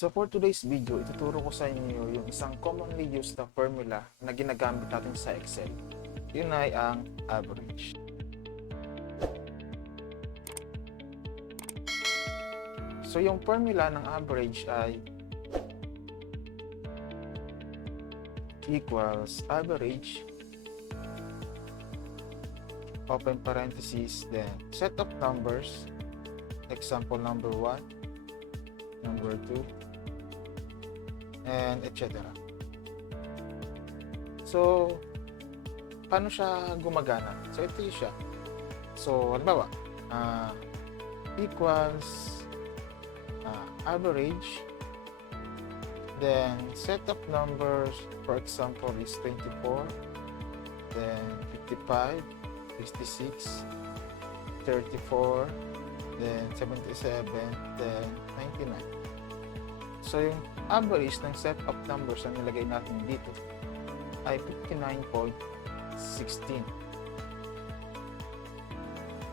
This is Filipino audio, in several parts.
So for today's video, ituturo ko sa inyo yung isang commonly used na formula na ginagamit natin sa Excel. Yun ay ang average. So yung formula ng average ay equals average, open parenthesis, then set of numbers, example number 1, number 2, and etc. So, paano siya gumagana? So, ito yung siya. So, halimbawa, equals average, then set of numbers, for example, is 24, then 55, 66, 34, then 77, then 99. So, yung average ng set of numbers na nilagay natin dito ay 59.16.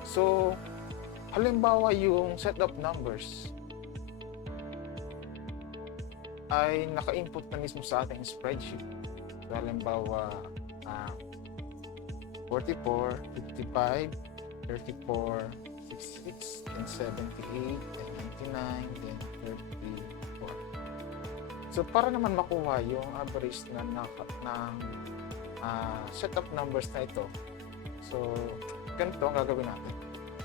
So, halimbawa yung set of numbers ay naka-input na mismo sa ating spreadsheet. So, halimbawa, 44, 55, 34, 66, then 78, then 99, then 34. So, para naman makuha yung average ng set of numbers na ito, so, ganito ang gagawin natin.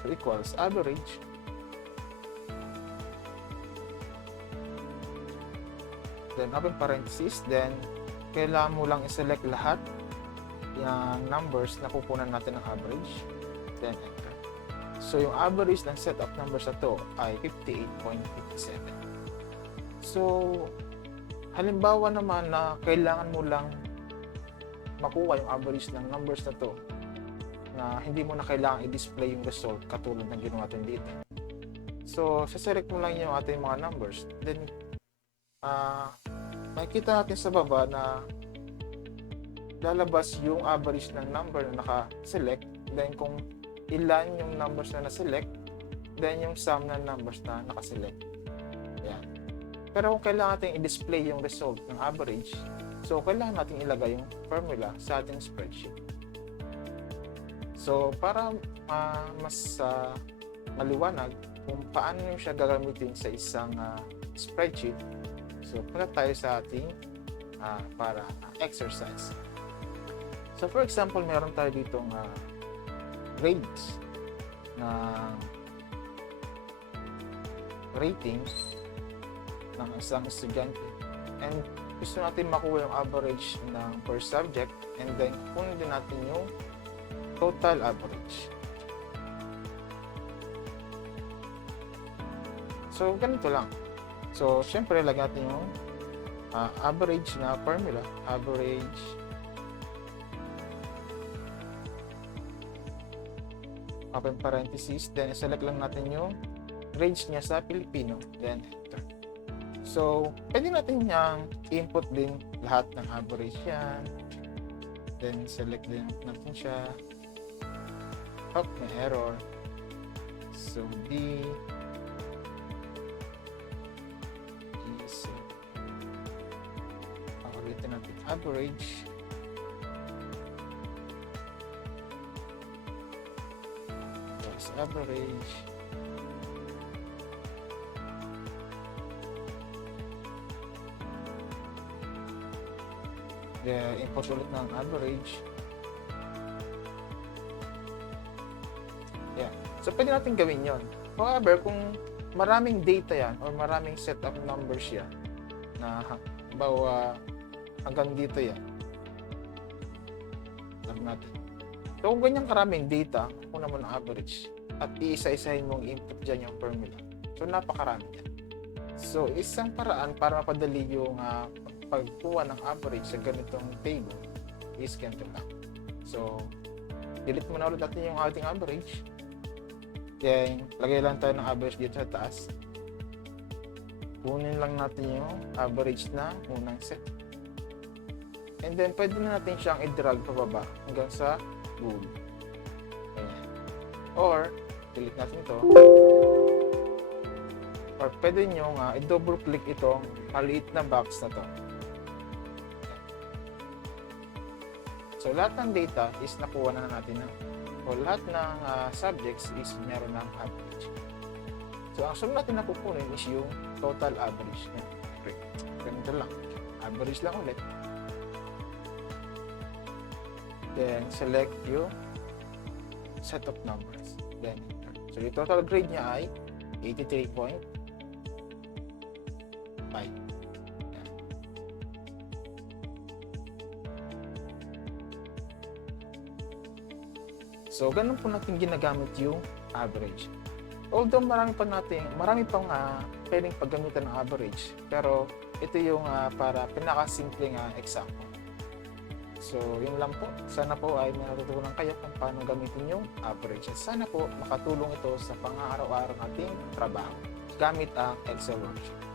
So, equals average, then open parenthesis, then kailangan mo lang i-select lahat yung numbers na kukunan natin ng average, then enter. So, yung average ng set of numbers na to ay 58.57. So, halimbawa naman na kailangan mo lang makuha yung average ng numbers na to na hindi mo na kailangan i-display yung result katulad ng ginawa natin dito. So, saselect mo lang yung ating mga numbers. Then, makikita natin sa baba na lalabas yung average ng number na naka-select, then kung ilan yung numbers na na-select, then yung sum ng numbers na naka-select. Yan. Pero kung kailangan natin i-display yung result ng average, so kailangan natin ilagay yung formula sa ating spreadsheet. So para mas maliwanag kung paano yung siya gagamitin sa isang spreadsheet, so punta tayo sa ating para exercise. So for example, meron tayo ditong grades na rating ng isang estudyante, and gusto natin makuha yung average ng per subject, and then kunin din natin yung total average. So ganito lang. So syempre lagyan natin yung average na formula, average open parenthesis, then select lang natin yung grades niya sa Pilipino, then enter. So, pwede natin niyang input din lahat ng average yan, then select din natin siya. May error. So, D is ulitin natin average, average, import ulit ng average. Yeah. So, pwede natin gawin yon. However, kung maraming data yan or maraming set of numbers yan na bawa hanggang dito yan, lang natin. So, kung ganyan karaming data, kuna mo ng average at iisa-isahin mong input dyan yung formula. So, napakarami yan. So, isang paraan para mapadali yung pagkuha ng average sa ganitong table is ganito lang. So, delete muna ulit natin yung ating average. Then, lagay lang tayo ng average dito sa taas. Kunin lang natin yung average na unang set. And then, pwede na natin siyang i-drag pababa hanggang sa dulo. Ayan. Or, delete natin ito. or pwede nyo i-double click itong maliit na box na to. So, lahat ng data is nakuha na natin na. O lahat ng subjects is meron ng average. So, ang sunod natin na kukunin is yung total average niya. Okay. Ganito lang. Average lang ulit. Then, select yung set of numbers. Then, enter. So, yung total grade niya ay 83.5. So, ganun po natin ginagamit yung average. Although marami pang pwedeng paggamitan ng average, pero ito yung para pinakasimpleng example. So, yun lang po. Sana po ay may natutunan kayo kung paano gamitin yung average. At sana po makatulong ito sa pang-araw-araw nating trabaho gamit ang Excel worksheet.